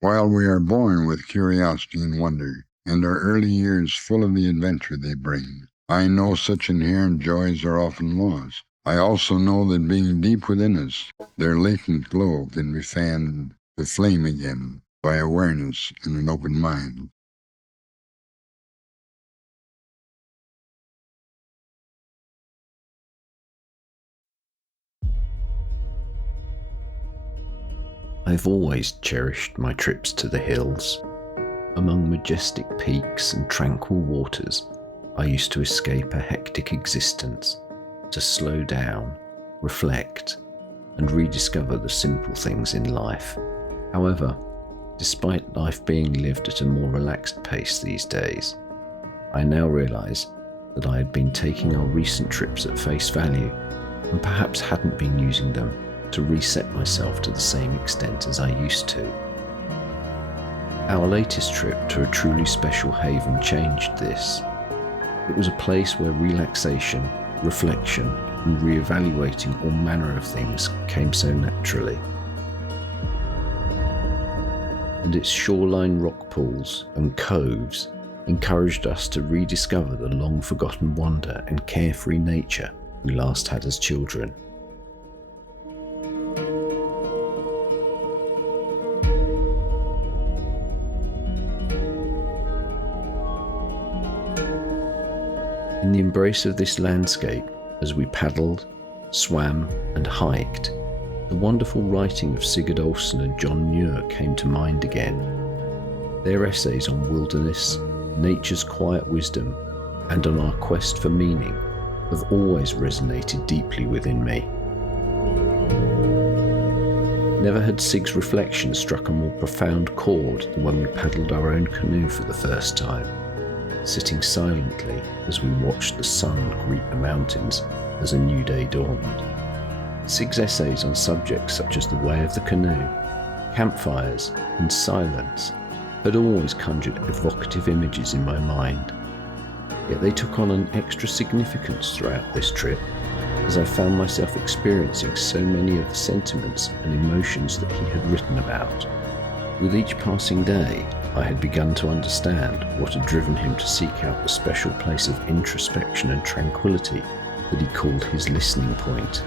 While we are born with curiosity and wonder, and our early years full of the adventure they bring, I know such inherent joys are often lost. I also know that being deep within us, their latent glow can be fanned to flame again by awareness and an open mind. I've always cherished my trips to the hills. Among majestic peaks and tranquil waters, I used to escape a hectic existence, to slow down, reflect, and rediscover the simple things in life. However, despite life being lived at a more relaxed pace these days, I now realise that I had been taking our recent trips at face value and perhaps hadn't been using them to reset myself to the same extent as I used to. Our latest trip to a truly special haven changed this. It was a place where relaxation, reflection, and re-evaluating all manner of things came so naturally. And its shoreline rock pools and coves encouraged us to rediscover the long-forgotten wonder and carefree nature we last had as children. In the embrace of this landscape, as we paddled, swam, and hiked, the wonderful writing of Sigurd Olsen and John Muir came to mind again. Their essays on wilderness, nature's quiet wisdom, and on our quest for meaning have always resonated deeply within me. Never had Sig's reflection struck a more profound chord than when we paddled our own canoe for the first time, sitting silently as we watched the sun greet the mountains as a new day dawned. Sig's essays on subjects such as the way of the canoe, campfires, and silence had always conjured evocative images in my mind, yet they took on an extra significance throughout this trip as I found myself experiencing so many of the sentiments and emotions that he had written about. With each passing day, I had begun to understand what had driven him to seek out the special place of introspection and tranquility that he called his listening point.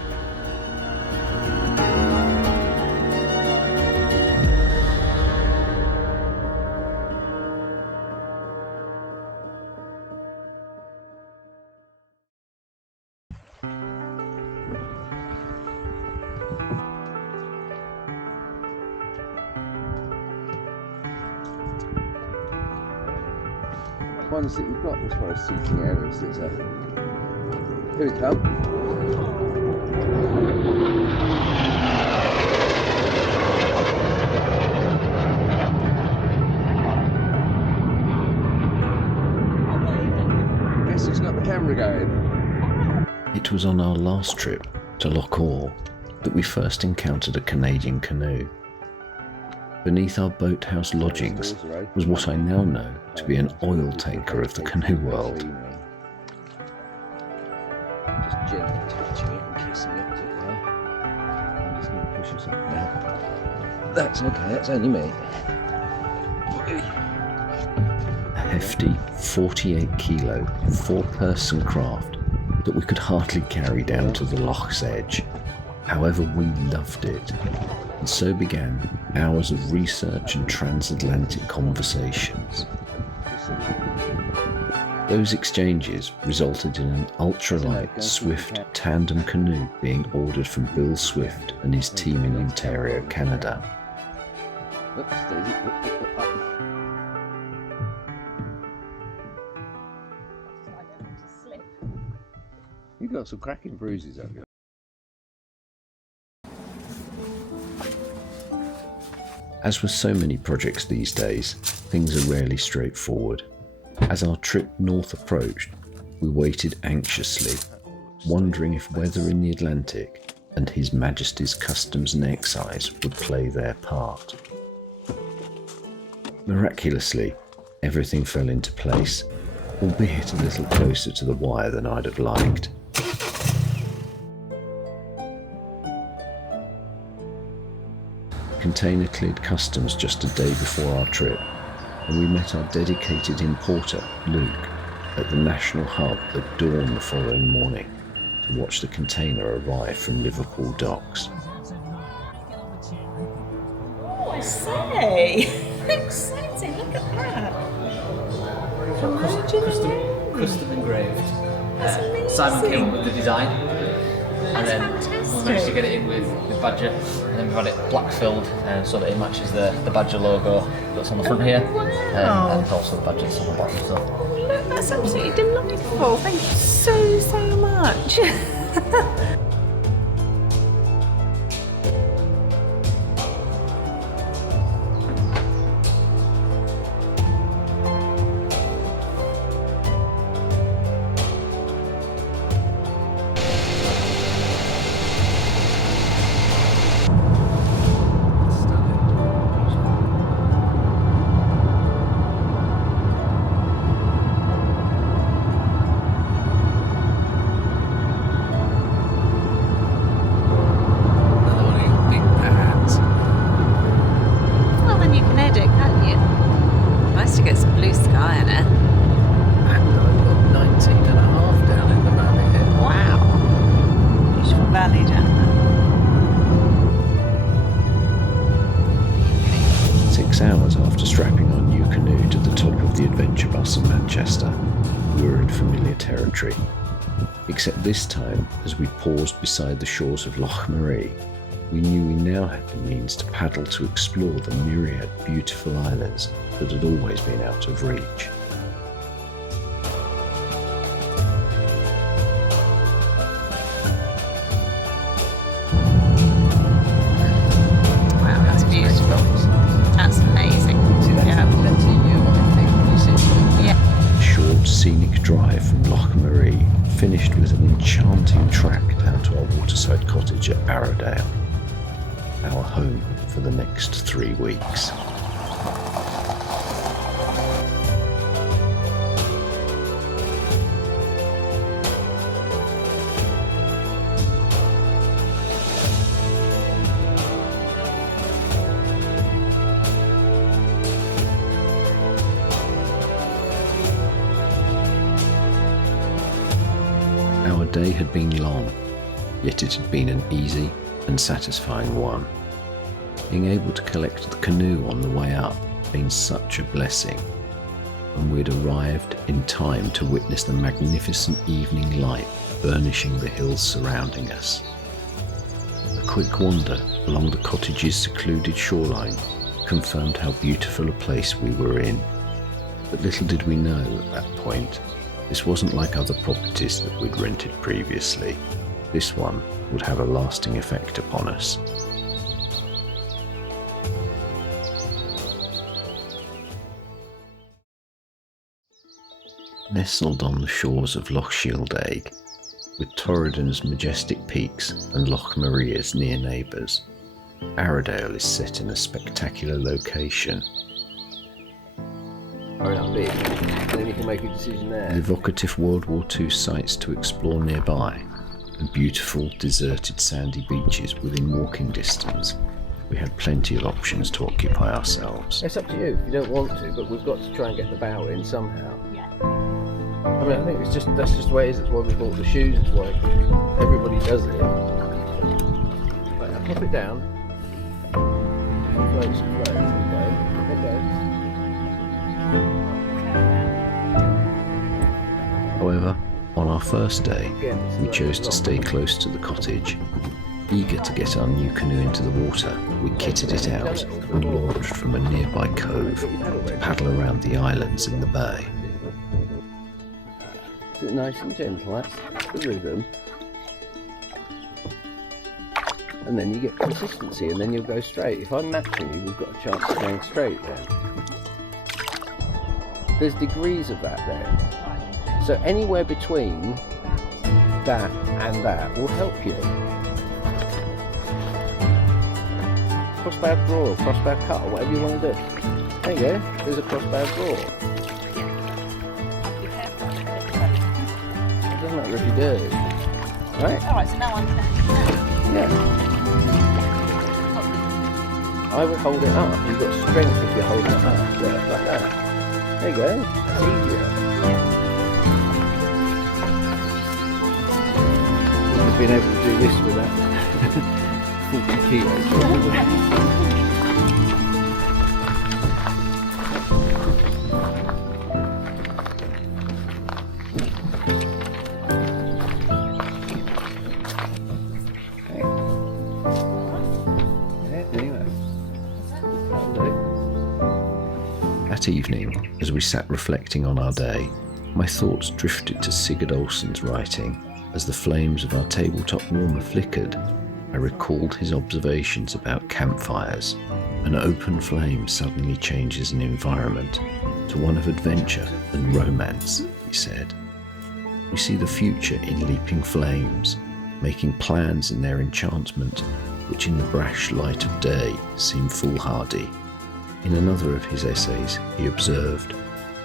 Ones that you've got as far as seating areas. There's a... Here we come. Guess it's not the camera going. It was on our last trip to Loch Awe that we first encountered a Canadian canoe. Beneath our boathouse lodgings was what I now know to be an oil tanker of the canoe world. Just gently touching it and kissing it, as it were. I'm just going to push us up now. That's okay, that's only me. A hefty 48 kilo, 4-person craft that we could hardly carry down to the loch's edge. However, we loved it. And so began hours of research and transatlantic conversations. Those exchanges resulted in an ultralight, swift tandem canoe being ordered from Bill Swift and his team in Ontario, Canada. You've got some cracking bruises, haven't you? As with so many projects these days, things are rarely straightforward. As our trip north approached, we waited anxiously, wondering if weather in the Atlantic and His Majesty's Customs and Excise would play their part. Miraculously, everything fell into place, albeit a little closer to the wire than I'd have liked. Container cleared customs just a day before our trip, and we met our dedicated importer, Luke, at the national hub at dawn the following morning to watch the container arrive from Liverpool docks. Oh, I say! Exciting, look at that! Custom engraved. That's amazing. Simon came up with the design. And then fantastic. we managed to get it in with Badger, and then we've had it black filled so that it matches the Badger logo that's on the front here, wow. and also the Badger that's on the bottom. So. Look, that's absolutely delightful. Thank you so much. Hours after strapping our new canoe to the top of the adventure bus in Manchester, we were in familiar territory. Except this time, as we paused beside the shores of Loch Marie, we knew we now had the means to paddle to explore the myriad beautiful islands that had always been out of reach. Wow, that's beautiful. That's amazing. A short scenic drive from Loch Marie finished with an enchanting track down to our waterside cottage at Arrowdale, our home for the next 3 weeks. Our day had been long, yet it had been an easy and satisfying one. Being able to collect the canoe on the way up had been such a blessing, and we'd arrived in time to witness the magnificent evening light burnishing the hills surrounding us. A quick wander along the cottage's secluded shoreline confirmed how beautiful a place we were in, but little did we know at that point this wasn't like other properties that we'd rented previously. This one would have a lasting effect upon us. Nestled on the shores of Loch Shieldaig, with Torridon's majestic peaks and Loch Marie as near neighbours, Arrowdale is set in a spectacular location. Or that big, and then you can make a decision there. With evocative World War II sites to explore nearby, and beautiful deserted sandy beaches within walking distance, we had plenty of options to occupy ourselves. It's up to you if you don't want to, but we've got to try and get the bow in somehow. Yeah. I mean, I think that's just the way it is. It's why we bought the shoes. It's why everybody does it. Right, now pop it down. Floats. There it goes. However, on our first day, we chose to stay close to the cottage. Eager to get our new canoe into the water, we kitted it out and launched from a nearby cove to paddle around the islands in the bay. Is it nice and gentle? That's the rhythm. And then you get consistency, and then you'll go straight. If I'm matching you, we've got a chance of going straight then. There's degrees of that there. So anywhere between that and that will help you. Crossbow draw or crossbow cut or whatever you want to do. There you go, there's a crossbow draw. It doesn't matter if you do. Right? Alright, so now I'm Yeah. I would hold it up. You've got strength if you're holding it up. Yeah, like that. There you go. That's easier. Wouldn't have been able to do this without 40 kilos. That evening, as we sat reflecting on our day, my thoughts drifted to Sigurd Olsen's writing. As the flames of our tabletop warmer flickered, I recalled his observations about campfires. An open flame suddenly changes an environment to one of adventure and romance, he said. We see the future in leaping flames, making plans in their enchantment, which in the brash light of day seem foolhardy. In another of his essays, he observed,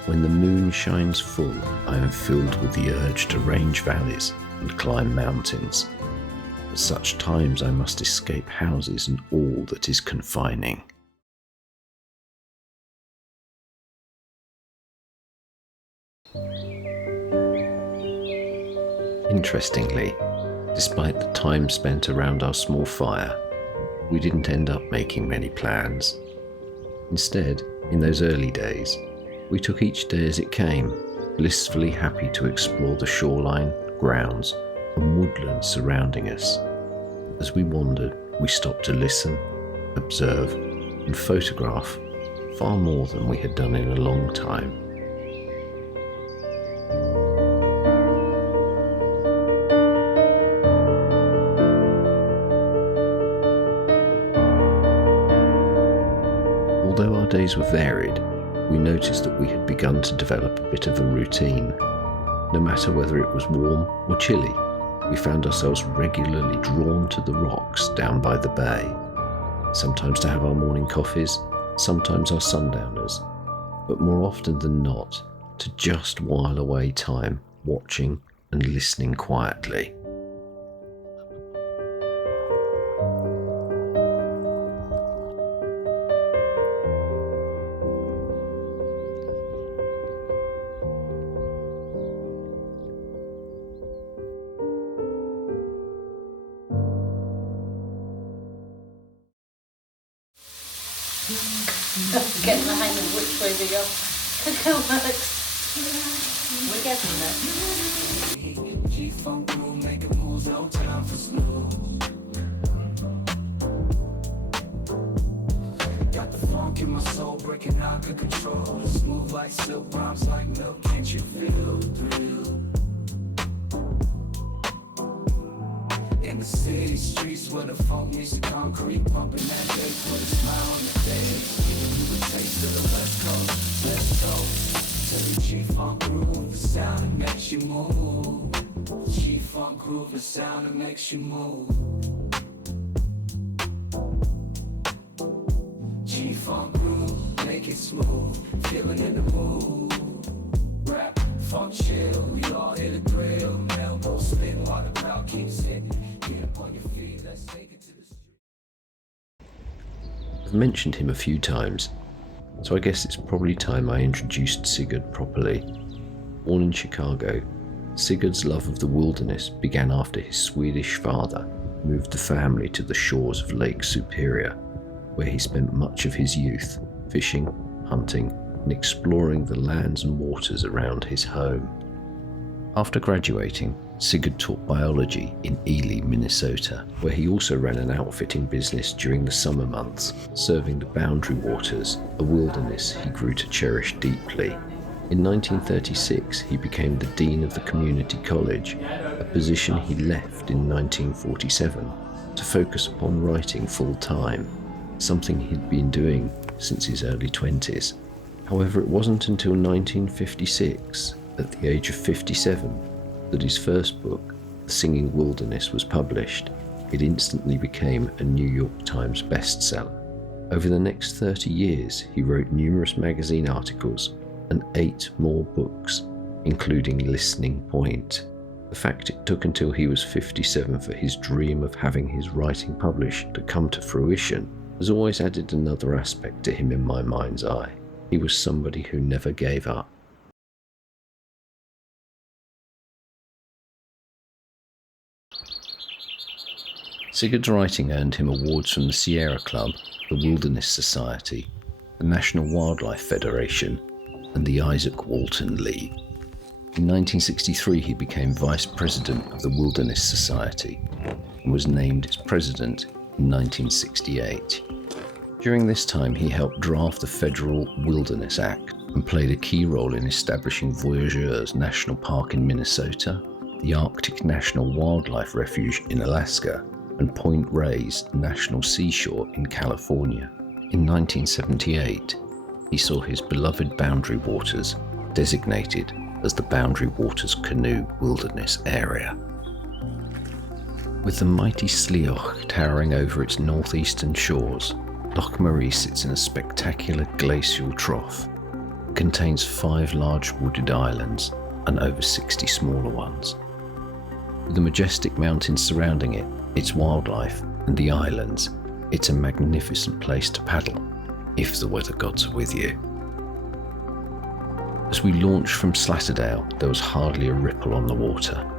"When the moon shines full, I am filled with the urge to range valleys and climb mountains. At such times I must escape houses and all that is confining." Interestingly, despite the time spent around our small fire, we didn't end up making many plans. Instead, in those early days, we took each day as it came, blissfully happy to explore the shoreline, grounds, and woodlands surrounding us. As we wandered, we stopped to listen, observe, and photograph far more than we had done in a long time. Although our days were varied, we noticed that we had begun to develop a bit of a routine. No matter whether it was warm or chilly, we found ourselves regularly drawn to the rocks down by the bay, sometimes to have our morning coffees, sometimes our sundowners, but more often than not, to just while away time watching and listening quietly. Getting the hang of which way the canoe works. We're getting there. G-funk groove, making moves, no time for snooze. Got the funk in my soul, breaking out of control. Smooth like silk, rhymes like milk, can't you feel the thrill? In the city streets where the funk meets the concrete, pumping that bass with a smile on your face. Giving you a taste of the West Coast. Let's go to the G-funk groove, the sound that makes you move. G-funk groove, the sound that makes you move. G-funk groove, make it smooth, feeling in the mood. Rap, funk, chill, we all hit a thrill. Elbow spin while the crowd keeps hitting. Get up on your feet, let's take it to the street. I've mentioned him a few times, so I guess it's probably time I introduced Sigurd properly. Born in Chicago, Sigurd's love of the wilderness began after his Swedish father moved the family to the shores of Lake Superior, where he spent much of his youth fishing, hunting, and exploring the lands and waters around his home. After graduating, Sigurd taught biology in Ely, Minnesota, where he also ran an outfitting business during the summer months, serving the Boundary Waters, a wilderness he grew to cherish deeply. In 1936, he became the Dean of the Community College, a position he left in 1947 to focus upon writing full-time, something he'd been doing since his early 20s. However, it wasn't until 1956, at the age of 57, that his first book, The Singing Wilderness, was published. It instantly became a New York Times bestseller. Over the next 30 years, he wrote numerous magazine articles and 8 more books, including Listening Point. The fact it took until he was 57 for his dream of having his writing published to come to fruition has always added another aspect to him in my mind's eye. He was somebody who never gave up. Sigurd's writing earned him awards from the Sierra Club, the Wilderness Society, the National Wildlife Federation, and the Isaac Walton League. In 1963, he became Vice President of the Wilderness Society and was named its President in 1968. During this time, he helped draft the Federal Wilderness Act and played a key role in establishing Voyageurs National Park in Minnesota, the Arctic National Wildlife Refuge in Alaska, and Point Reyes National Seashore in California. In 1978, he saw his beloved Boundary Waters designated as the Boundary Waters Canoe Wilderness Area. With the mighty Slioch towering over its northeastern shores, Loch Marie sits in a spectacular glacial trough. It contains 5 large wooded islands and over 60 smaller ones. With the majestic mountains surrounding it, its wildlife, and the islands, it's a magnificent place to paddle, if the weather gods are with you. As we launched from Slatterdale, there was hardly a ripple on the water.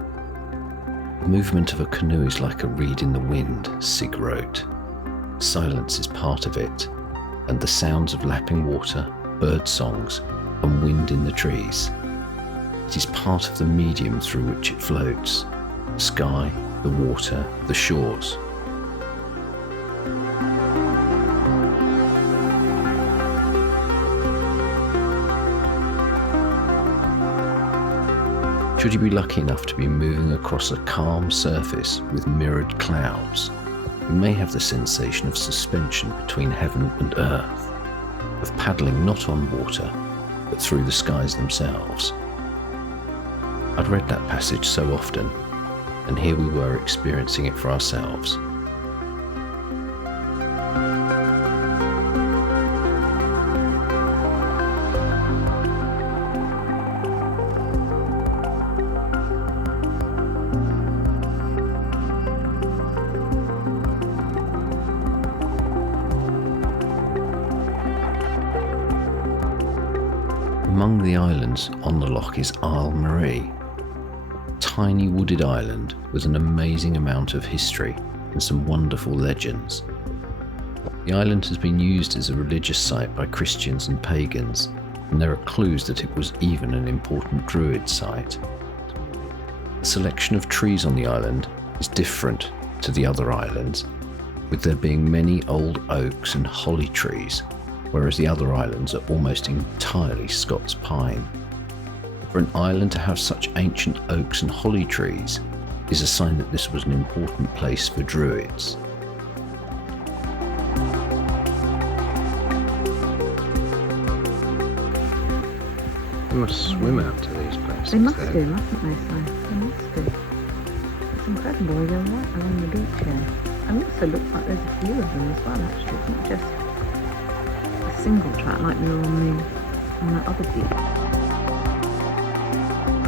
The movement of a canoe is like a reed in the wind, Sig wrote. Silence is part of it, and the sounds of lapping water, bird songs, and wind in the trees. It is part of the medium through which it floats, the sky, the water, the shores. Should you be lucky enough to be moving across a calm surface with mirrored clouds, you may have the sensation of suspension between heaven and earth, of paddling not on water, but through the skies themselves. I'd read that passage so often, and here we were experiencing it for ourselves. Among the islands on the loch is Isle Marie, a tiny wooded island with an amazing amount of history and some wonderful legends. The island has been used as a religious site by Christians and pagans, and there are clues that it was even an important druid site. The selection of trees on the island is different to the other islands, with there being many old oaks and holly trees, whereas the other islands are almost entirely Scots pine. For an island to have such ancient oaks and holly trees is a sign that this was an important place for druids. You must swim out to these places. They must do, mustn't they, Si? They must do. It's incredible. You're right along the beach here. And also looks like there's a few of them as well, actually. It's not just a single track like we were on that other beach.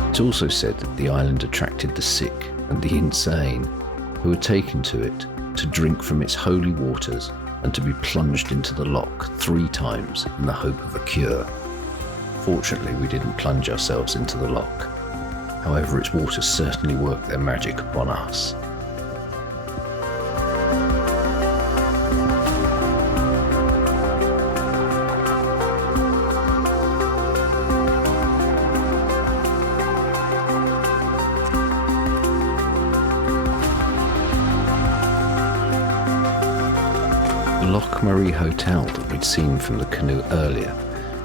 It's also said that the island attracted the sick and the insane, who were taken to it to drink from its holy waters and to be plunged into the loch 3 times in the hope of a cure. Fortunately, we didn't plunge ourselves into the loch. However, its waters certainly worked their magic upon us. The Loch Marie Hotel that we'd seen from the canoe earlier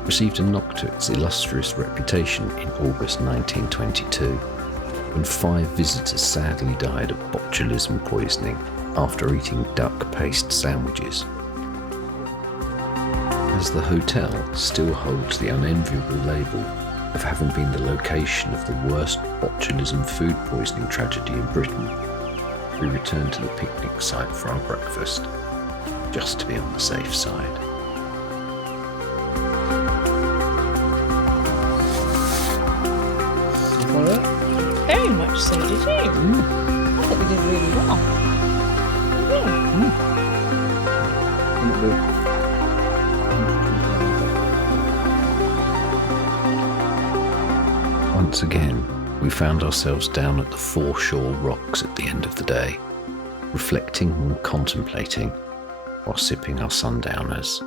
received a knock to its illustrious reputation in August 1922, when 5 visitors sadly died of botulism poisoning after eating duck paste sandwiches. As the hotel still holds the unenviable label of having been the location of the worst botulism food poisoning tragedy in Britain, we returned to the picnic site for our breakfast, just to be on the safe side. Very much so, did you? I thought we did really well. Once again, we found ourselves down at the foreshore rocks at the end of the day, reflecting and contemplating while sipping our sundowners.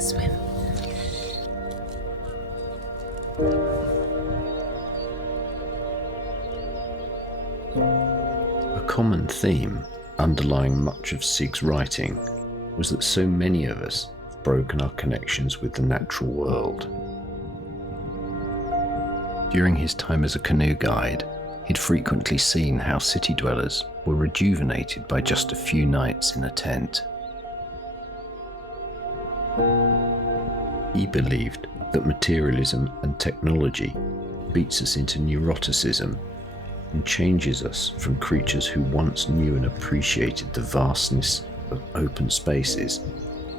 Swim. A common theme underlying much of Sig's writing was that so many of us have broken our connections with the natural world. During his time as a canoe guide, he'd frequently seen how city dwellers were rejuvenated by just a few nights in a tent. He believed that materialism and technology beats us into neuroticism and changes us from creatures who once knew and appreciated the vastness of open spaces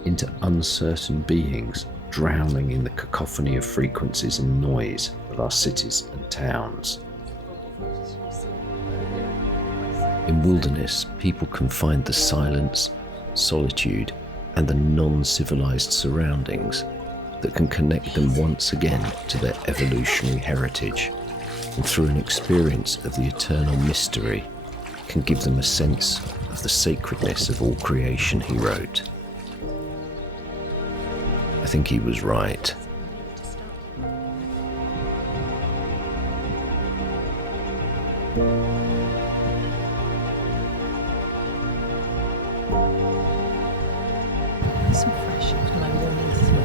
into uncertain beings drowning in the cacophony of frequencies and noise of our cities and towns. In wilderness, people can find the silence, solitude, and the non-civilized surroundings that can connect them once again to their evolutionary heritage, and through an experience of the eternal mystery can give them a sense of the sacredness of all creation, he wrote. I think he was right. Some fresh after my morning swim.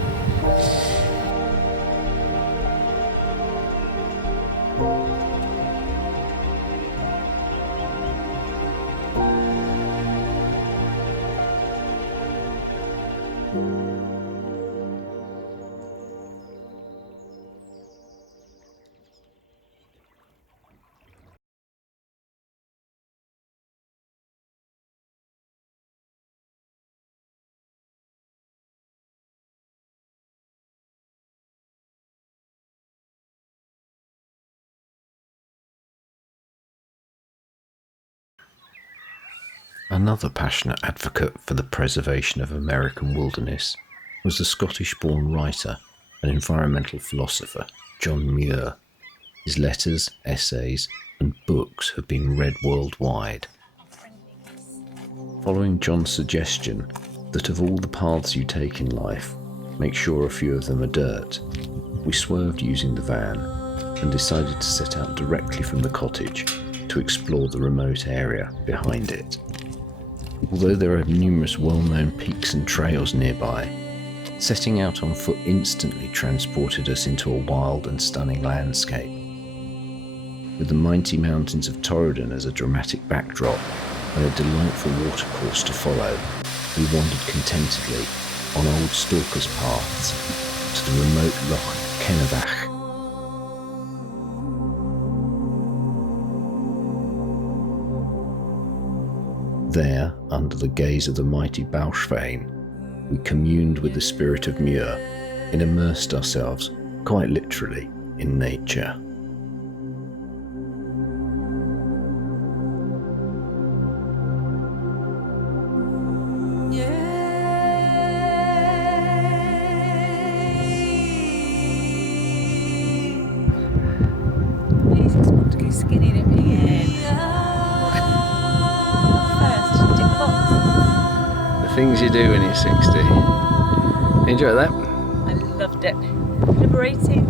Another passionate advocate for the preservation of American wilderness was the Scottish-born writer and environmental philosopher John Muir. His letters, essays, and books have been read worldwide. Following John's suggestion that of all the paths you take in life, make sure a few of them are dirt, we swerved using the van and decided to set out directly from the cottage to explore the remote area behind it. Although there are numerous well-known peaks and trails nearby, setting out on foot instantly transported us into a wild and stunning landscape. With the mighty mountains of Torridon as a dramatic backdrop and a delightful watercourse to follow, we wandered contentedly on old stalkers' paths to the remote Loch Kennevach. There, under the gaze of the mighty Bauschwein, we communed with the spirit of Muir and immersed ourselves, quite literally, in nature. I just want to go skinny dipping in. First, tick the box. The things you do when you're 60. Enjoy that? I loved it. Liberating.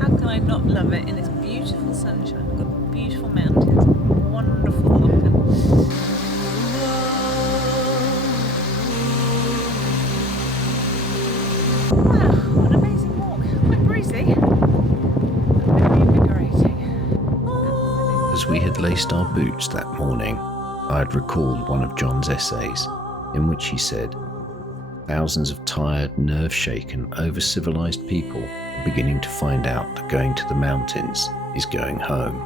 How can I not love it in this beautiful sunshine? We've got beautiful mountains, wonderful open. Wow, what an amazing walk. Quite breezy. Very invigorating. As we had laced our boots that morning, I had recalled one of John's essays, in which he said, Thousands of tired, nerve-shaken, over-civilized people are beginning to find out that going to the mountains is going home.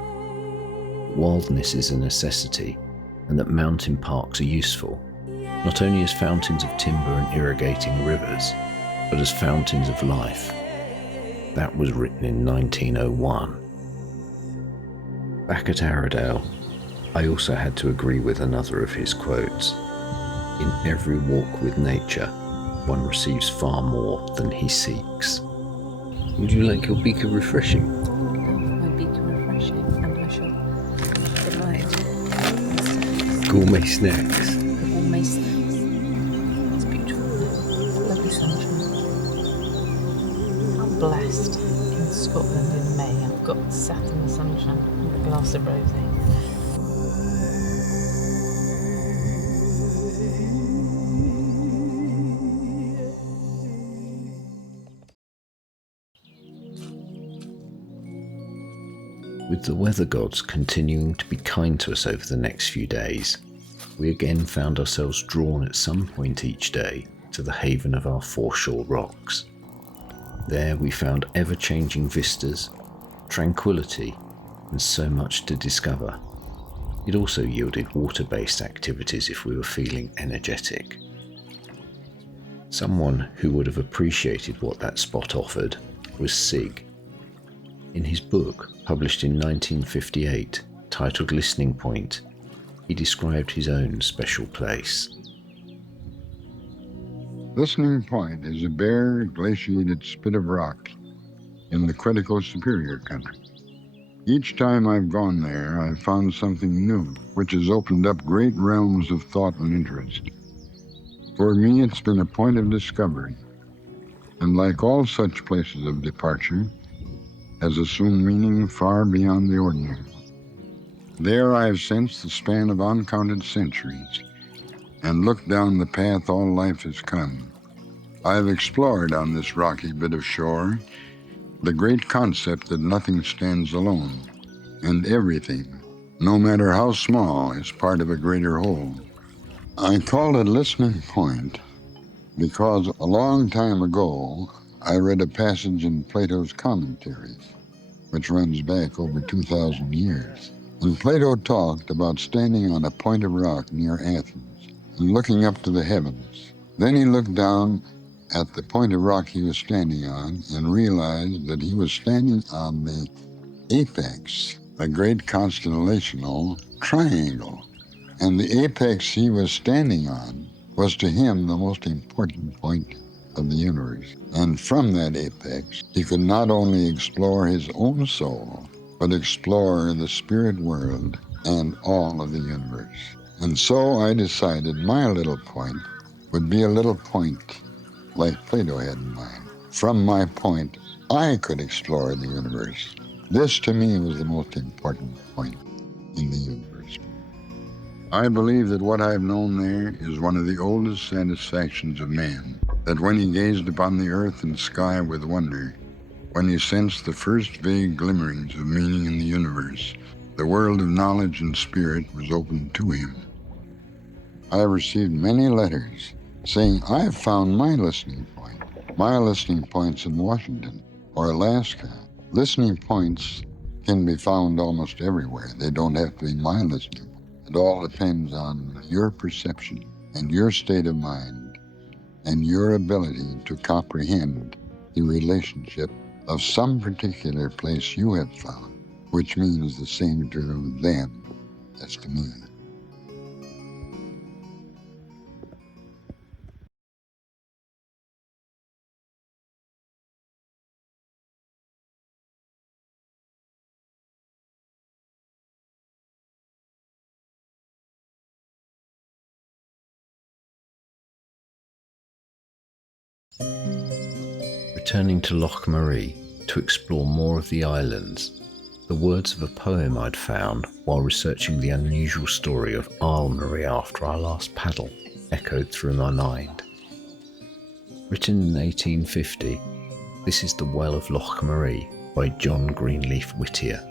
Wildness is a necessity, and that mountain parks are useful, not only as fountains of timber and irrigating rivers, but as fountains of life. That was written in 1901. Back at Arrowdale, I also had to agree with another of his quotes. In every walk with nature, one receives far more than he seeks. Would you like your beaker refreshing? My beaker refreshing, and I shall provide Gourmet snacks. gourmet snacks. It's beautiful. Lovely sunshine. I'm blessed in Scotland in May. I've got sat in the sunshine with a glass of rosé. With the weather gods continuing to be kind to us over the next few days, we again found ourselves drawn at some point each day to the haven of our foreshore rocks. There we found ever-changing vistas, tranquility, and so much to discover. It also yielded water-based activities if we were feeling energetic. Someone who would have appreciated what that spot offered was Sig. In his book, published in 1958, titled Listening Point, he described his own special place. Listening Point is a bare, glaciated spit of rock in the Critical Superior country. Each time I've gone there, I've found something new, which has opened up great realms of thought and interest. For me, it's been a point of discovery, and like all such places of departure, has assumed meaning far beyond the ordinary. There I have sensed the span of uncounted centuries, and looked down the path all life has come. I have explored on this rocky bit of shore the great concept that nothing stands alone, and everything, no matter how small, is part of a greater whole. I called it Listening Point because a long time ago I read a passage in Plato's Commentaries, which runs back over 2,000 years. And Plato talked about standing on a point of rock near Athens and looking up to the heavens. Then he looked down at the point of rock he was standing on and realized that he was standing on the apex, a great constellational triangle. And the apex he was standing on was to him the most important point of the universe. And from that apex, he could not only explore his own soul, but explore the spirit world and all of the universe. And so I decided my little point would be a little point like Plato had in mind. From my point, I could explore the universe. This to me was the most important point in the universe. I believe that what I've known there is one of the oldest satisfactions of man, that when he gazed upon the earth and sky with wonder, when he sensed the first vague glimmerings of meaning in the universe, the world of knowledge and spirit was opened to him. I have received many letters saying I've found my listening point. My listening point's in Washington or Alaska. Listening points can be found almost everywhere. They don't have to be my listening point. It all depends on your perception and your state of mind and your ability to comprehend the relationship of some particular place you have found, which means the same to them as to me. Returning to Loch Marie to explore more of the islands, the words of a poem I'd found while researching the unusual story of Isle Marie after our last paddle echoed through my mind. Written in 1850, this is The Well of Loch Marie by John Greenleaf Whittier.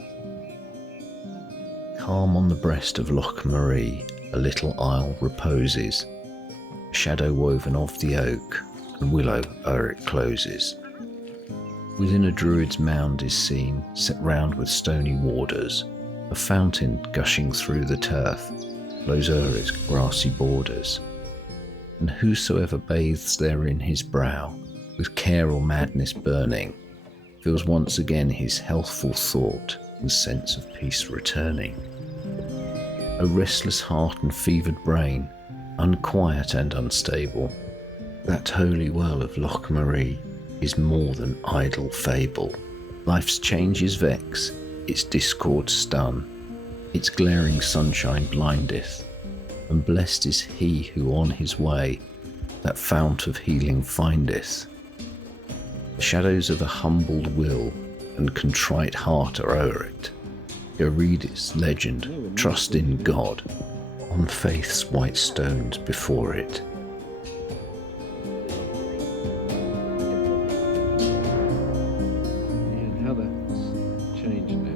Calm on the breast of Loch Marie, a little isle reposes. A shadow woven of the oak and willow ere it closes. Within a druid's mound is seen, set round with stony warders, a fountain gushing through the turf, flows o'er its grassy borders. And whosoever bathes therein his brow, with care or madness burning, feels once again his healthful thought and sense of peace returning. A restless heart and fevered brain, unquiet and unstable, that holy well of Loch Maree is more than idle fable. Life's changes vex, its discord stun, its glaring sunshine blindeth, and blessed is he who on his way that fount of healing findeth. The shadows of a humbled will and contrite heart are o'er it. Go read its legend, trust in God, on faith's white stones before it. And how that's changed now.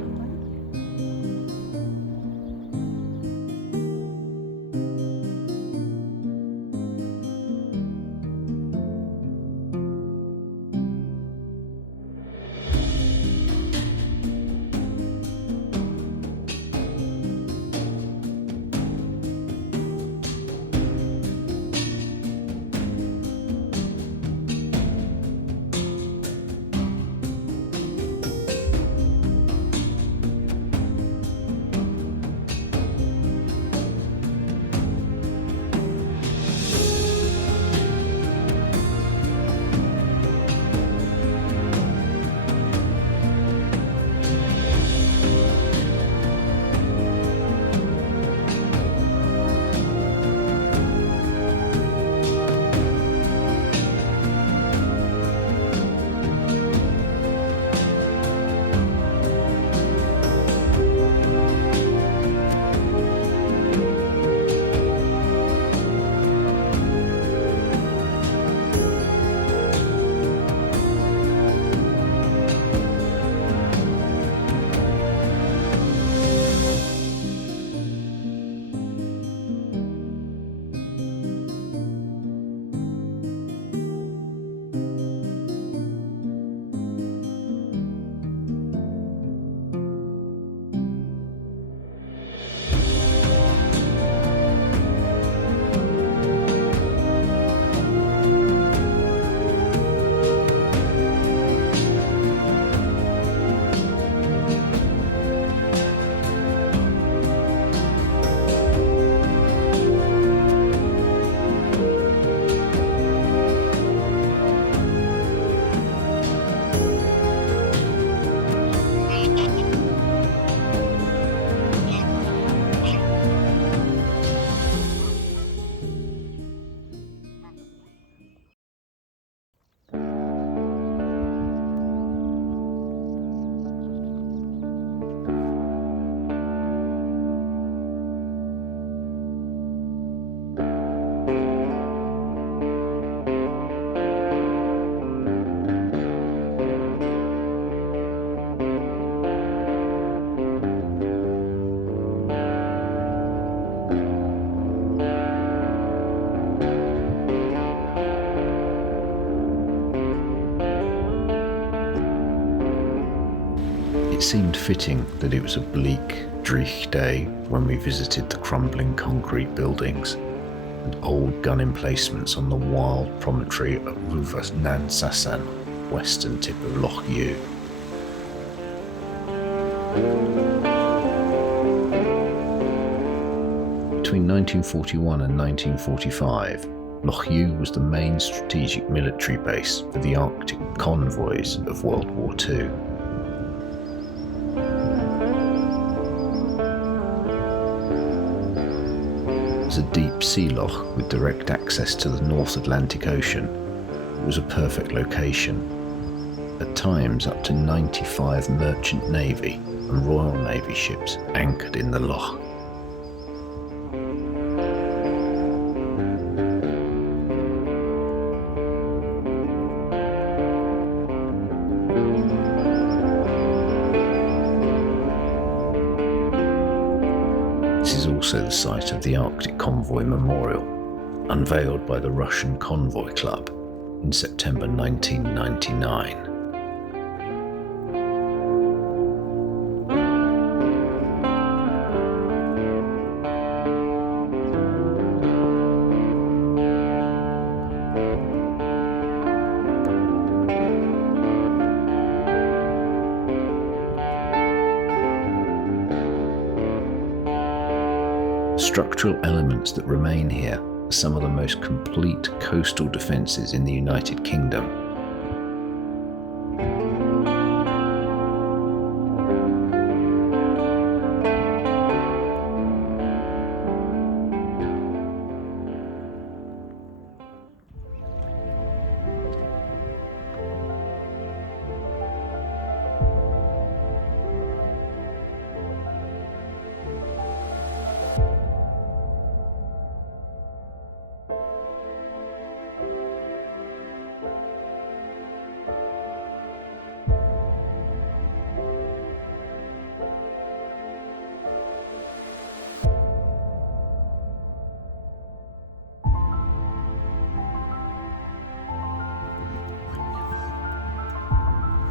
It seemed fitting that it was a bleak, dreich day when we visited the crumbling concrete buildings and old gun emplacements on the wild promontory of Ruvas Nan Sasan, western tip of Loch Ewe. Between 1941 and 1945, Loch Ewe was the main strategic military base for the Arctic convoys of World War II. As a deep sea loch with direct access to the North Atlantic Ocean, it was a perfect location. At times up to 95 merchant navy and Royal Navy ships anchored in the loch. This is also the site of the Arctic Convoy Memorial, unveiled by the Russian Convoy Club in September 1999. Structural elements that remain here are some of the most complete coastal defences in the United Kingdom.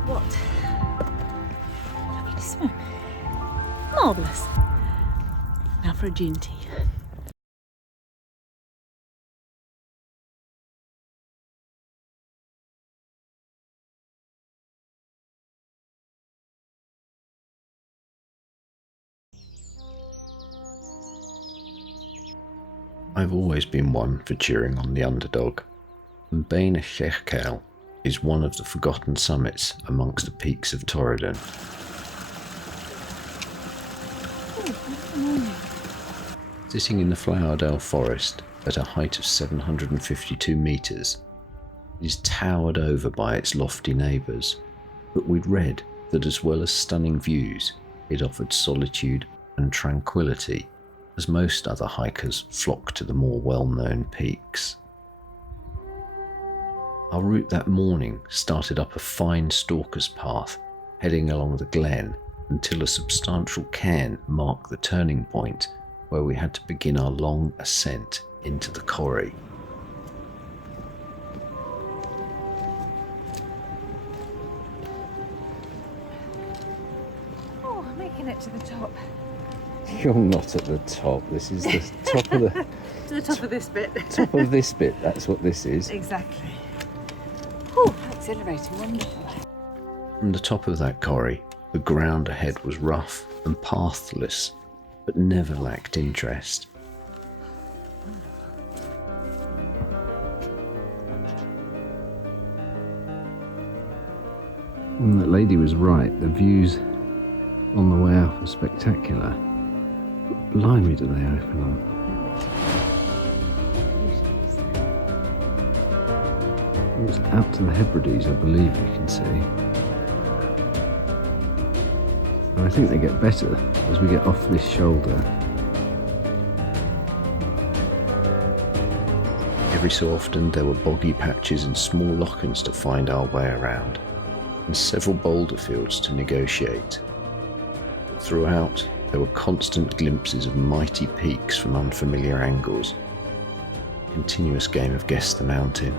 What? Lovely to swim. Marvellous. Now for a gin tea. I've always been one for cheering on the underdog, and Bain Shechkel is one of the forgotten summits amongst the peaks of Torridon. Sitting in the Flowerdale forest at a height of 752 metres, it is towered over by its lofty neighbours, but we'd read that as well as stunning views, it offered solitude and tranquillity, as most other hikers flock to the more well-known peaks. Our route that morning started up a fine stalker's path, heading along the glen until a substantial cairn marked the turning point where we had to begin our long ascent into the corrie. Oh, I'm making it to the top. You're not at the top. This is the top of the To the top of this bit. top of this bit. That's what this is. Exactly. Oh, exhilarating, wonderful. From the top of that corrie, the ground ahead was rough and pathless, but never lacked interest. And that lady was right. The views on the way up are spectacular. Blimey, do they open up? It's out to the Hebrides, I believe you can see. And I think they get better as we get off this shoulder. Every so often there were boggy patches and small lochans to find our way around, and several boulder fields to negotiate. But throughout, there were constant glimpses of mighty peaks from unfamiliar angles. A continuous game of guess the mountain.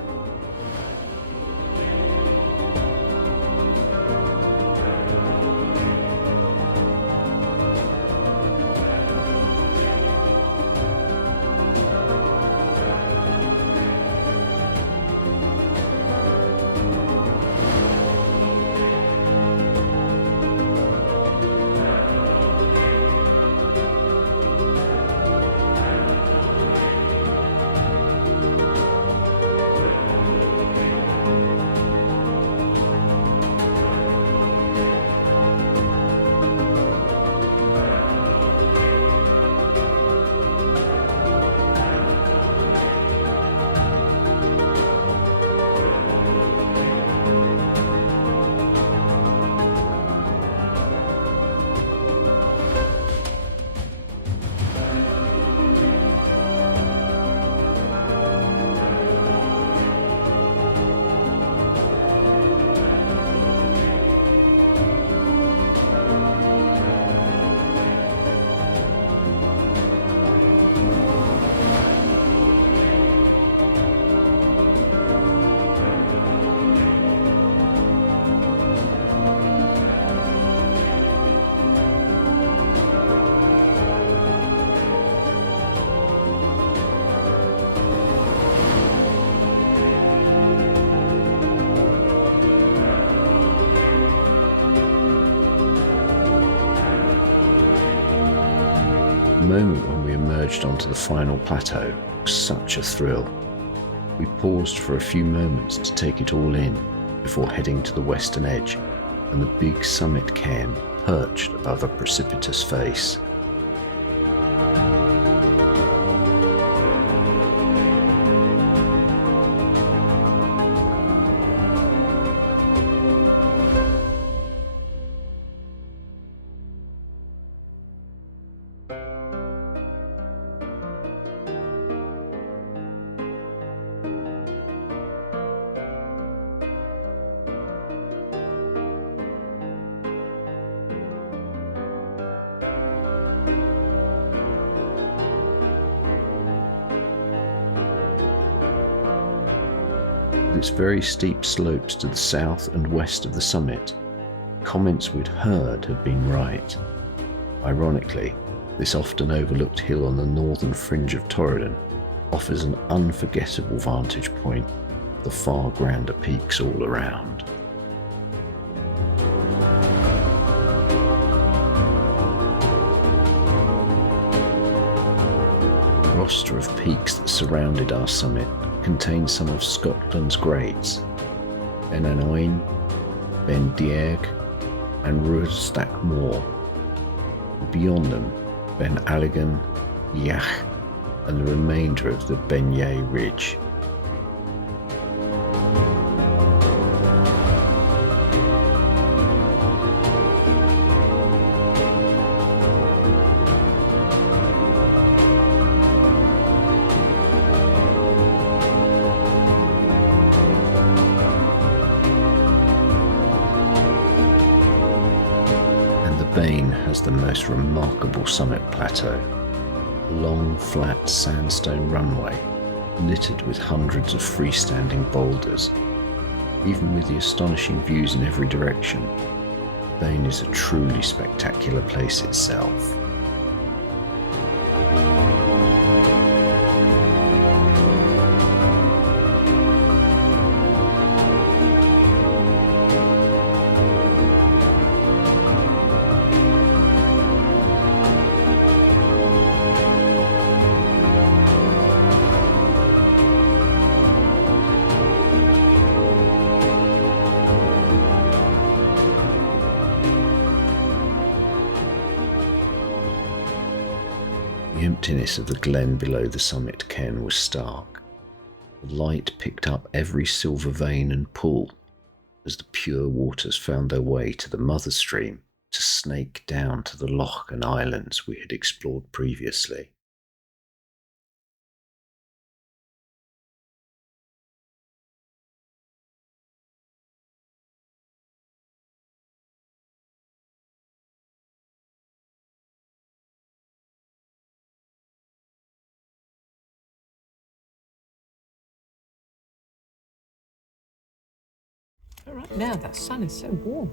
The moment when we emerged onto the final plateau was such a thrill. We paused for a few moments to take it all in before heading to the western edge and the big summit cairn perched above a precipitous face. With its very steep slopes to the south and west of the summit, comments we'd heard had been right. Ironically, this often overlooked hill on the northern fringe of Torridon offers an unforgettable vantage point for the far grander peaks all around. The roster of peaks that surrounded our summit contained some of Scotland's greats, Ben Anoin, Ben Dearg and Ruistack Moor. Beyond them, Ben Alligan, Yach and the remainder of the Benyay Ridge. Bain has the most remarkable summit plateau, a long flat sandstone runway littered with hundreds of freestanding boulders. Even with the astonishing views in every direction, Bain is a truly spectacular place itself. The emptiness of the glen below the summit cairn was stark. The light picked up every silver vein and pool as the pure waters found their way to the mother stream to snake down to the loch and islands we had explored previously. All right now, that sun is so warm.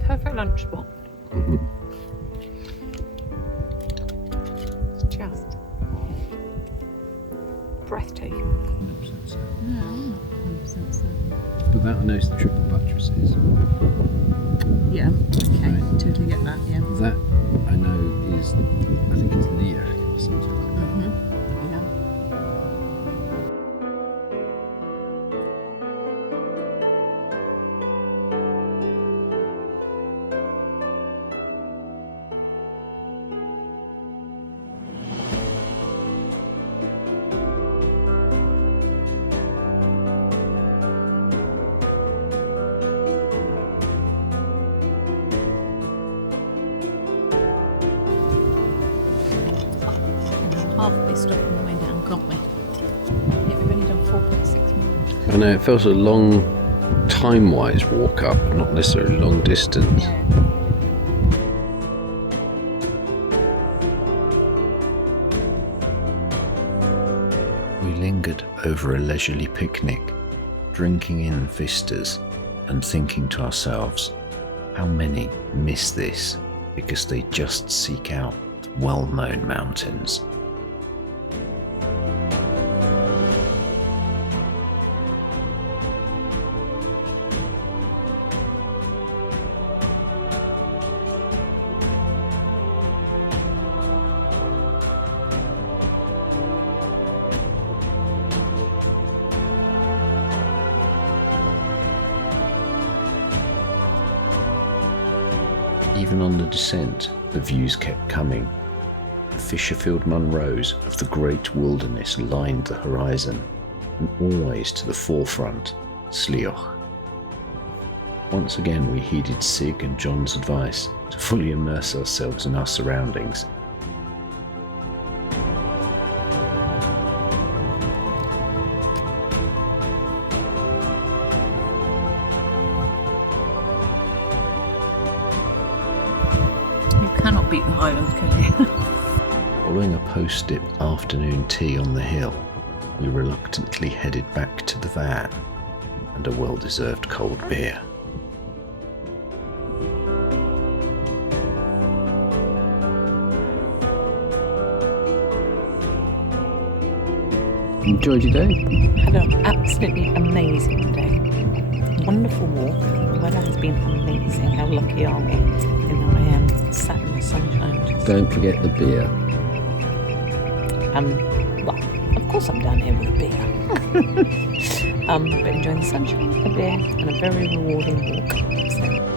Perfect lunch spot. It's just breathtaking. No, I'm not 100% certain. But that I know is the triple buttresses. Yeah, okay, totally get that, yeah. That I know is, I think it's Lear or something like that. Mm-hmm. Yeah. Halfway stop on the way down, can't we? Yeah, we've only done 4.6 miles. I know it feels a long time-wise walk up, not necessarily long distance. Yeah. We lingered over a leisurely picnic, drinking in vistas and thinking to ourselves, how many miss this because they just seek out the well-known mountains. Even on the descent, the views kept coming. The Fisherfield Munros of the great wilderness lined the horizon, and always to the forefront, Slioch. Once again we heeded Sig and John's advice to fully immerse ourselves in our surroundings. You cannot beat the Highlands, can you? Following a post-dip afternoon tea on the hill, we reluctantly headed back to the van and a well-deserved cold beer. Enjoyed your day? Had an absolutely amazing day. Wonderful walk. The weather has been amazing. How lucky are we? And I am sat in the sunshine. Don't forget the beer. Well, of course I'm down here with a beer. But enjoying the sunshine, a beer, and a very rewarding walk. So.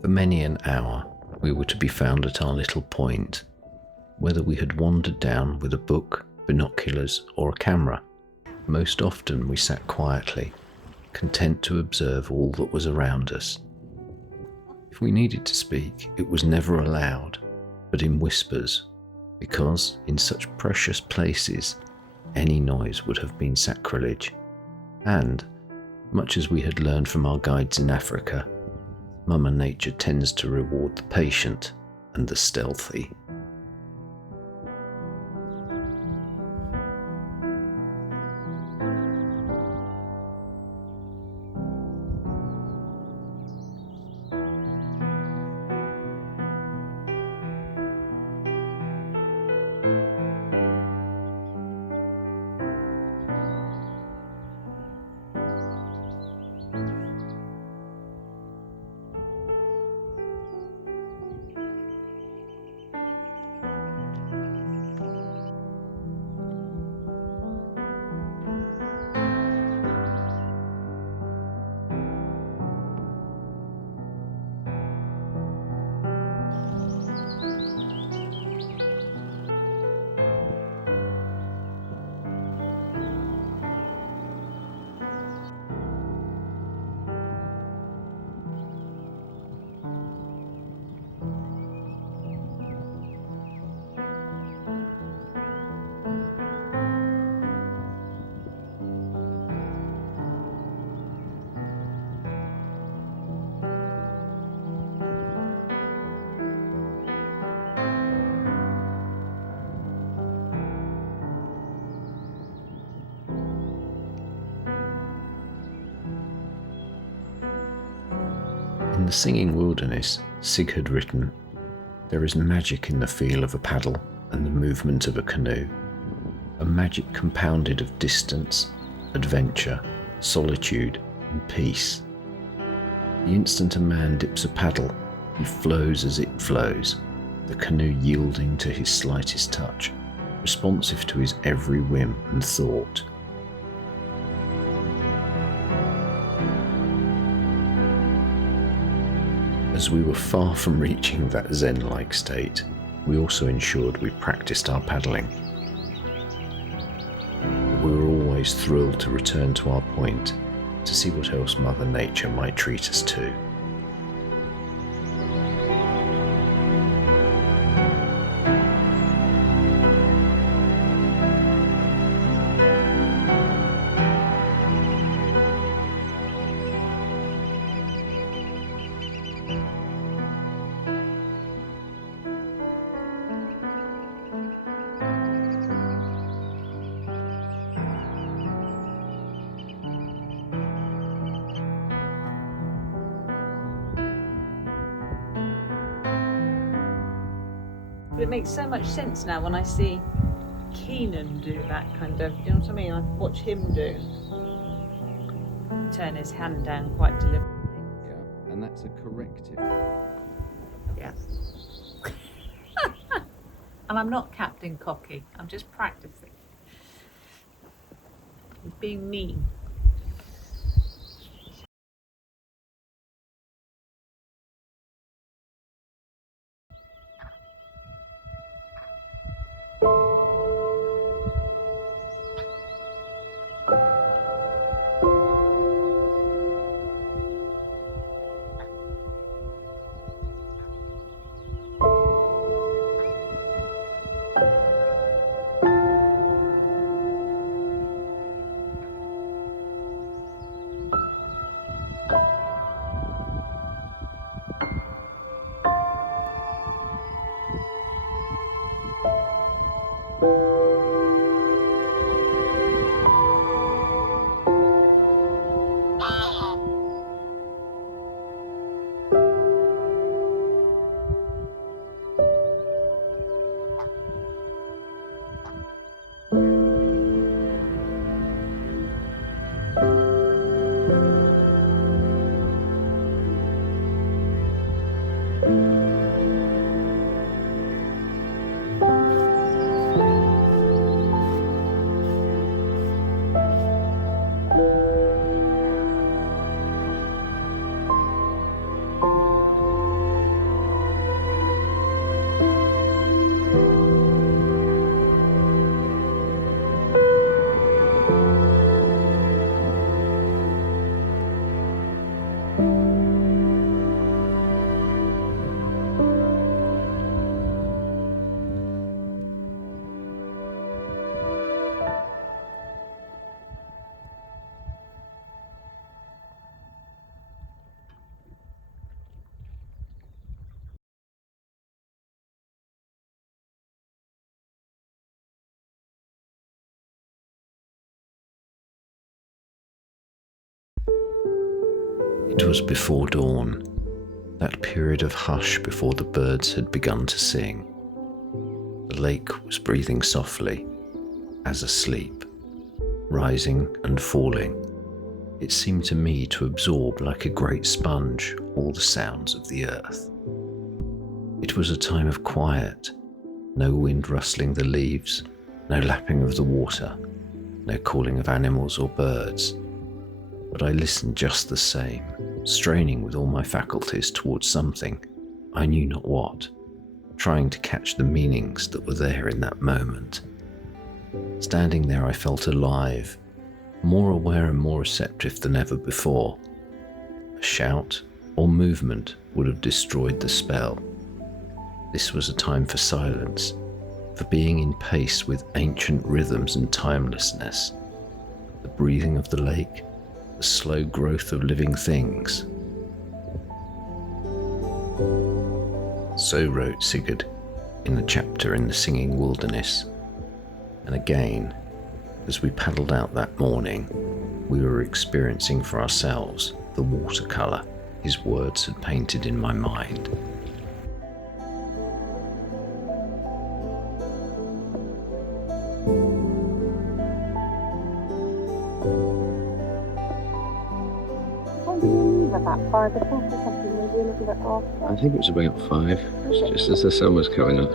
For many an hour we were to be found at our little point, whether we had wandered down with a book, binoculars, or a camera. Most often we sat quietly, content to observe all that was around us. If we needed to speak, it was never aloud, but in whispers, because in such precious places any noise would have been sacrilege. And, much as we had learned from our guides in Africa, Mama Nature tends to reward the patient and the stealthy. In the singing wilderness, Sig had written, "There is magic in the feel of a paddle and the movement of a canoe, a magic compounded of distance, adventure, solitude, and peace. The instant a man dips a paddle, he flows as it flows, the canoe yielding to his slightest touch, responsive to his every whim and thought." As we were far from reaching that zen-like state, we also ensured we practiced our paddling. We were always thrilled to return to our point, to see what else Mother Nature might treat us to. But it makes so much sense now when I see Keenan do that kind of, you know what I mean? I watch him do. Turn his hand down quite deliberately. Yeah, and that's a corrective. Yeah. And I'm not Captain Cocky, I'm just practicing. He's being mean. It was before dawn, that period of hush before the birds had begun to sing. The lake was breathing softly, as asleep, rising and falling. It seemed to me to absorb like a great sponge all the sounds of the earth. It was a time of quiet, no wind rustling the leaves, no lapping of the water, no calling of animals or birds. But I listened just the same, straining with all my faculties towards something, I knew not what, trying to catch the meanings that were there in that moment. Standing there, I felt alive, more aware and more receptive than ever before. A shout or movement would have destroyed the spell. This was a time for silence, for being in pace with ancient rhythms and timelessness, the breathing of the lake, the slow growth of living things. So wrote Sigurd in the chapter in the Singing Wilderness. And again, as we paddled out that morning, we were experiencing for ourselves the watercolour his words had painted in my mind. About 5 o'clock or something, maybe a little bit after. I think it was about 5, just as the sun was coming up.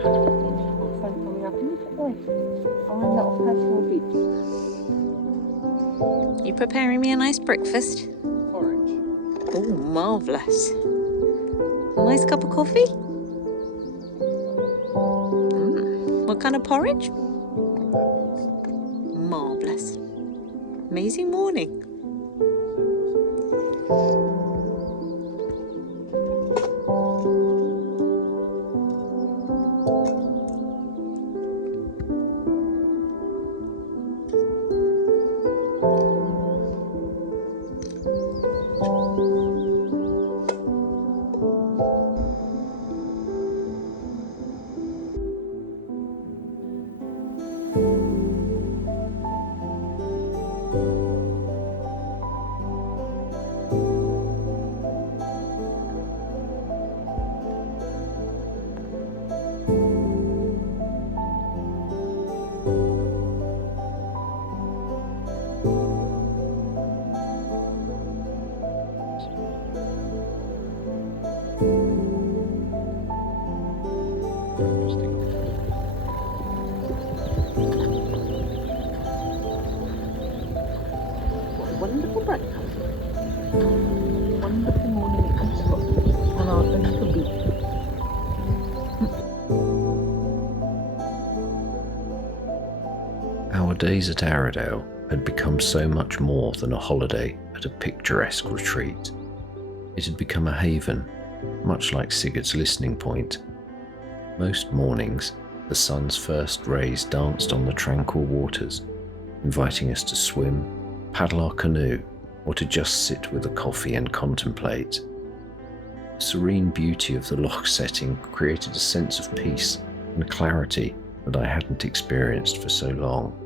You preparing me a nice breakfast? Porridge. Oh, marvellous. A nice cup of coffee? What kind of porridge? Marvellous. Amazing morning. wonderful breakfast. Wonderful morning it has got on our little beach. Our days at Arrowdale had become so much more than a holiday at a picturesque retreat. It had become a haven, much like Sigurd's listening point. Most mornings, the sun's first rays danced on the tranquil waters, inviting us to swim, paddle our canoe, or to just sit with a coffee and contemplate. The serene beauty of the loch setting created a sense of peace and clarity that I hadn't experienced for so long.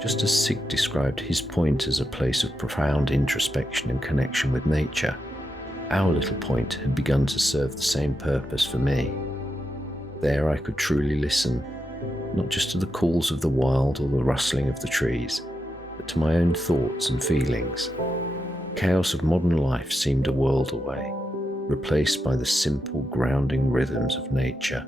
Just as Sig described his point as a place of profound introspection and connection with nature, our little point had begun to serve the same purpose for me. There I could truly listen, not just to the calls of the wild or the rustling of the trees, but to my own thoughts and feelings. The chaos of modern life seemed a world away, replaced by the simple, grounding rhythms of nature.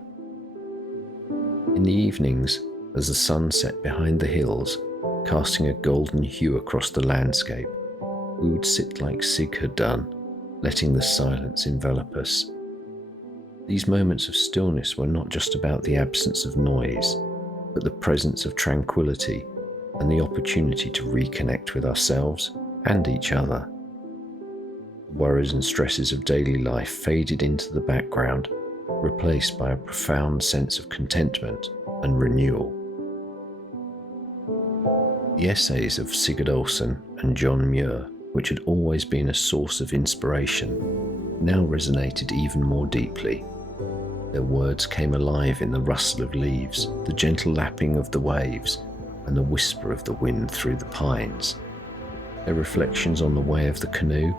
In the evenings, as the sun set behind the hills, casting a golden hue across the landscape, we would sit like Sig had done, letting the silence envelop us. These moments of stillness were not just about the absence of noise, but the presence of tranquility and the opportunity to reconnect with ourselves and each other. The worries and stresses of daily life faded into the background, replaced by a profound sense of contentment and renewal. The essays of Sigurd Olsen and John Muir, which had always been a source of inspiration, now resonated even more deeply. Their words came alive in the rustle of leaves, the gentle lapping of the waves, and the whisper of the wind through the pines. Their reflections on the way of the canoe,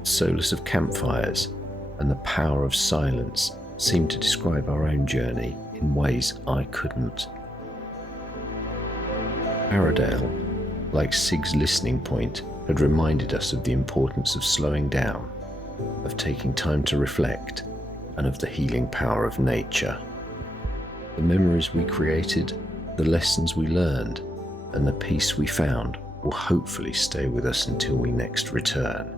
the solace of campfires, and the power of silence seemed to describe our own journey in ways I couldn't. Arrowdale, like Sig's listening point, had reminded us of the importance of slowing down, of taking time to reflect, and of the healing power of nature. The memories we created, the lessons we learned, and the peace we found will hopefully stay with us until we next return.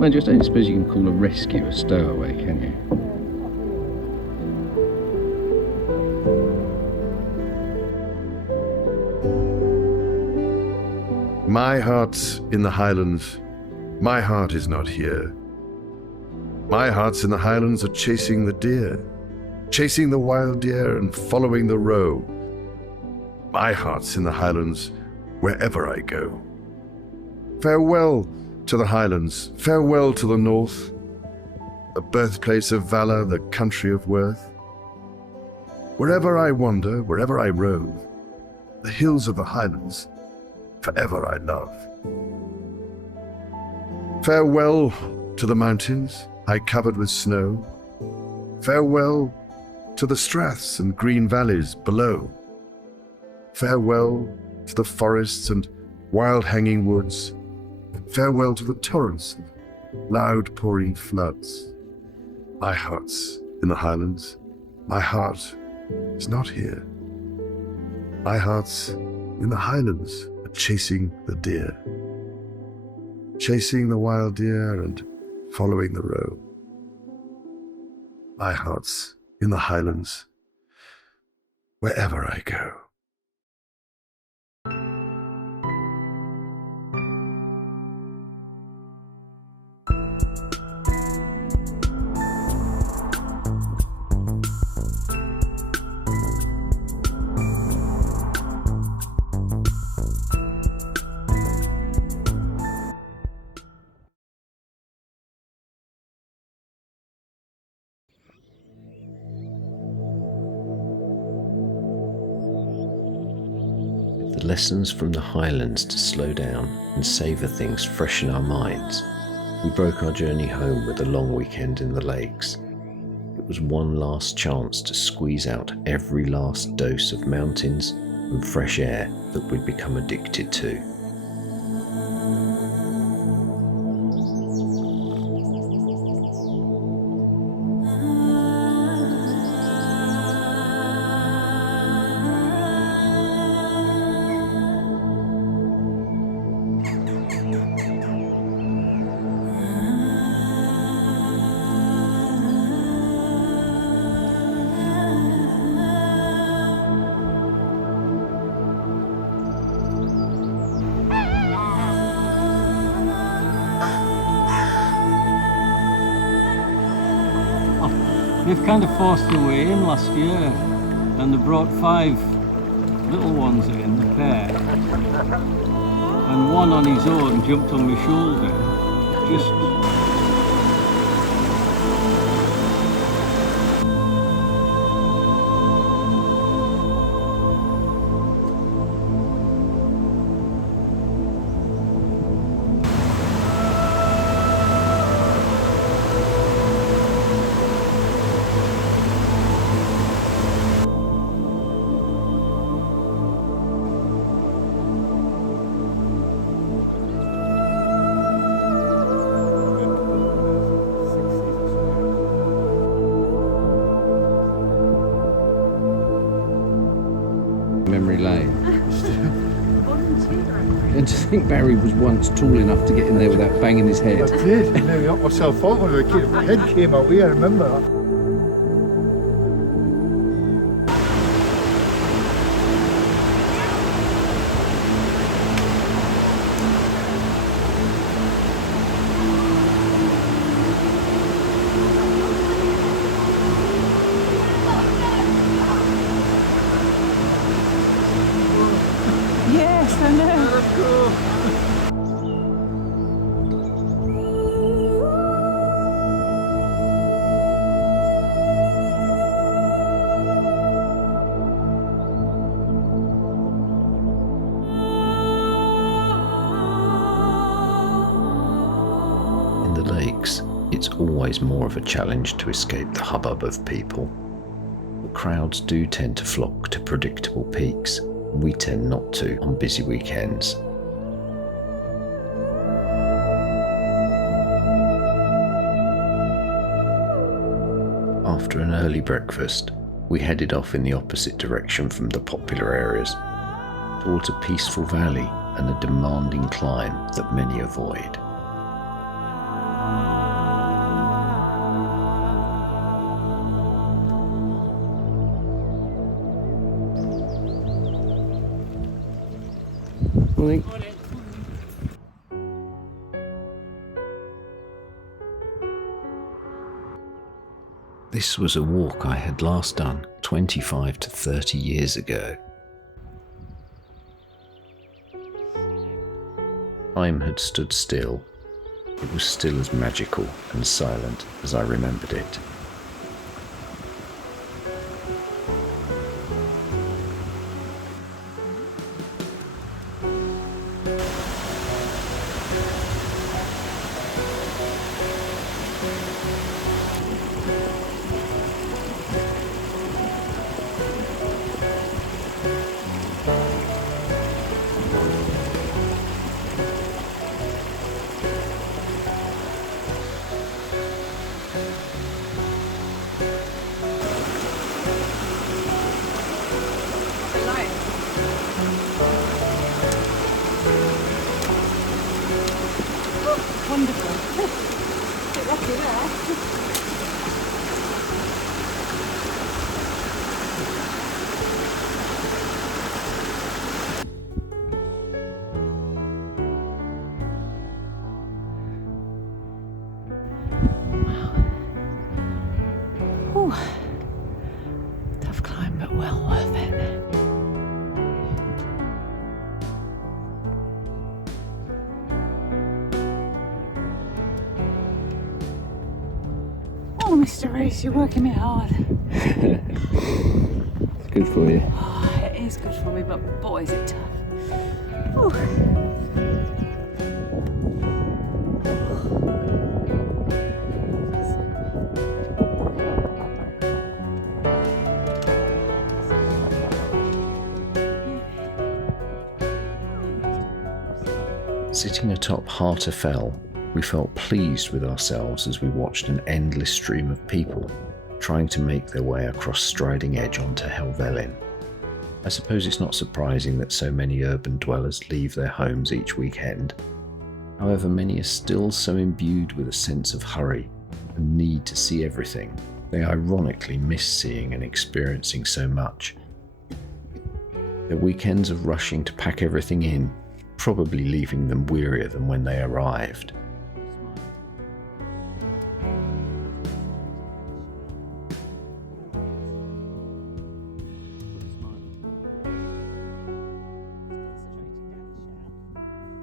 I just don't suppose you can call a rescue a stowaway, can you? My heart's in the Highlands. My heart is not here. My heart's in the Highlands are chasing the deer, chasing the wild deer and following the roe. My heart's in the Highlands wherever I go. Farewell to the Highlands, farewell to the north, the birthplace of valour, the country of worth. Wherever I wander, wherever I rove, the hills of the Highlands forever I love. Farewell to the mountains, high covered with snow. Farewell to the straths and green valleys below. Farewell to the forests and wild hanging woods. Farewell to the torrents and loud pouring floods. My heart's in the Highlands. My heart is not here. My heart's in the Highlands, chasing the deer, chasing the wild deer and following the roe. My heart's in the Highlands, wherever I go. The lessons from the Highlands to slow down and savour things fresh in our minds, we broke our journey home with a long weekend in the lakes. It was one last chance to squeeze out every last dose of mountains and fresh air that we'd become addicted to. They've kind of forced their way in last year, and they brought 5 little ones in, the pair, and one on his own jumped on my shoulder. Just memory lane. And to think Barry was once tall enough to get in there without banging his head. I did, I nearly knocked myself out when my head came out here, I remember that. Yes, I know. In the lakes, it's always more of a challenge to escape the hubbub of people. But crowds do tend to flock to predictable peaks, and we tend not to on busy weekends. After an early breakfast, we headed off in the opposite direction from the popular areas, towards a peaceful valley and a demanding climb that many avoid. Morning. This was a walk I had last done 25 to 30 years ago. Time had stood still. It was still as magical and silent as I remembered it. Wonderful. Bit lucky there. Wow. Tough climb, but well worth it. Oh, Mr. Reese, you're working me hard. It's good for you. Oh, it is good for me, but boy, is it tough. Ooh. Sitting atop Harter Fell, we felt pleased with ourselves as we watched an endless stream of people trying to make their way across Striding Edge onto Helvellyn. I suppose it's not surprising that so many urban dwellers leave their homes each weekend. However, many are still so imbued with a sense of hurry and need to see everything, they ironically miss seeing and experiencing so much. Their weekends of rushing to pack everything in, probably leaving them wearier than when they arrived.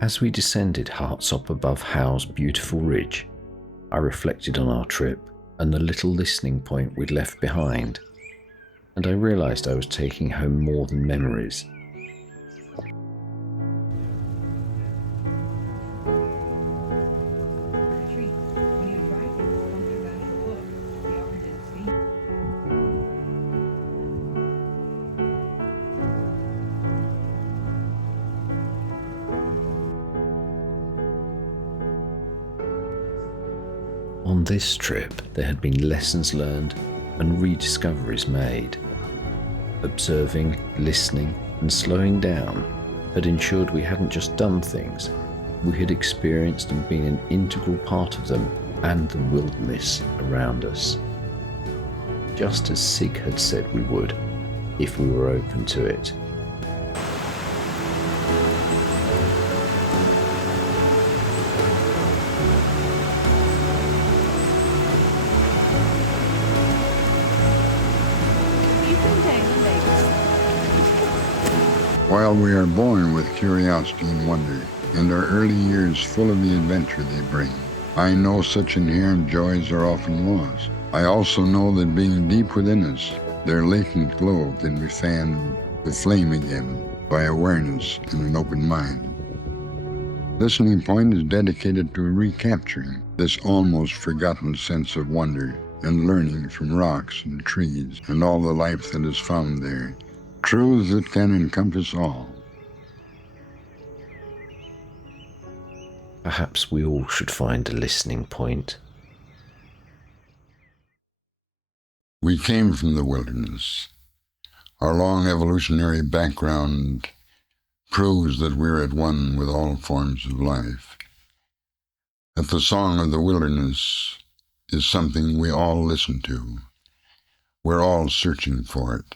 As we descended Hartsop above Howe's beautiful ridge, I reflected on our trip and the little listening point we'd left behind, and I realised I was taking home more than memories. On this trip, there had been lessons learned and rediscoveries made. Observing, listening, and slowing down had ensured we hadn't just done things, we had experienced and been an integral part of them and the wilderness around us. Just as Sig had said we would, if we were open to it. While we are born with curiosity and wonder, and our early years full of the adventure they bring, I know such inherent joys are often lost. I also know that being deep within us, their latent glow can be fanned to flame again by awareness and an open mind. Listening Point is dedicated to recapturing this almost forgotten sense of wonder and learning from rocks and trees and all the life that is found there. Truths that can encompass all. Perhaps we all should find a listening point. We came from the wilderness. Our long evolutionary background proves that we're at one with all forms of life. That the song of the wilderness is something we all listen to. We're all searching for it.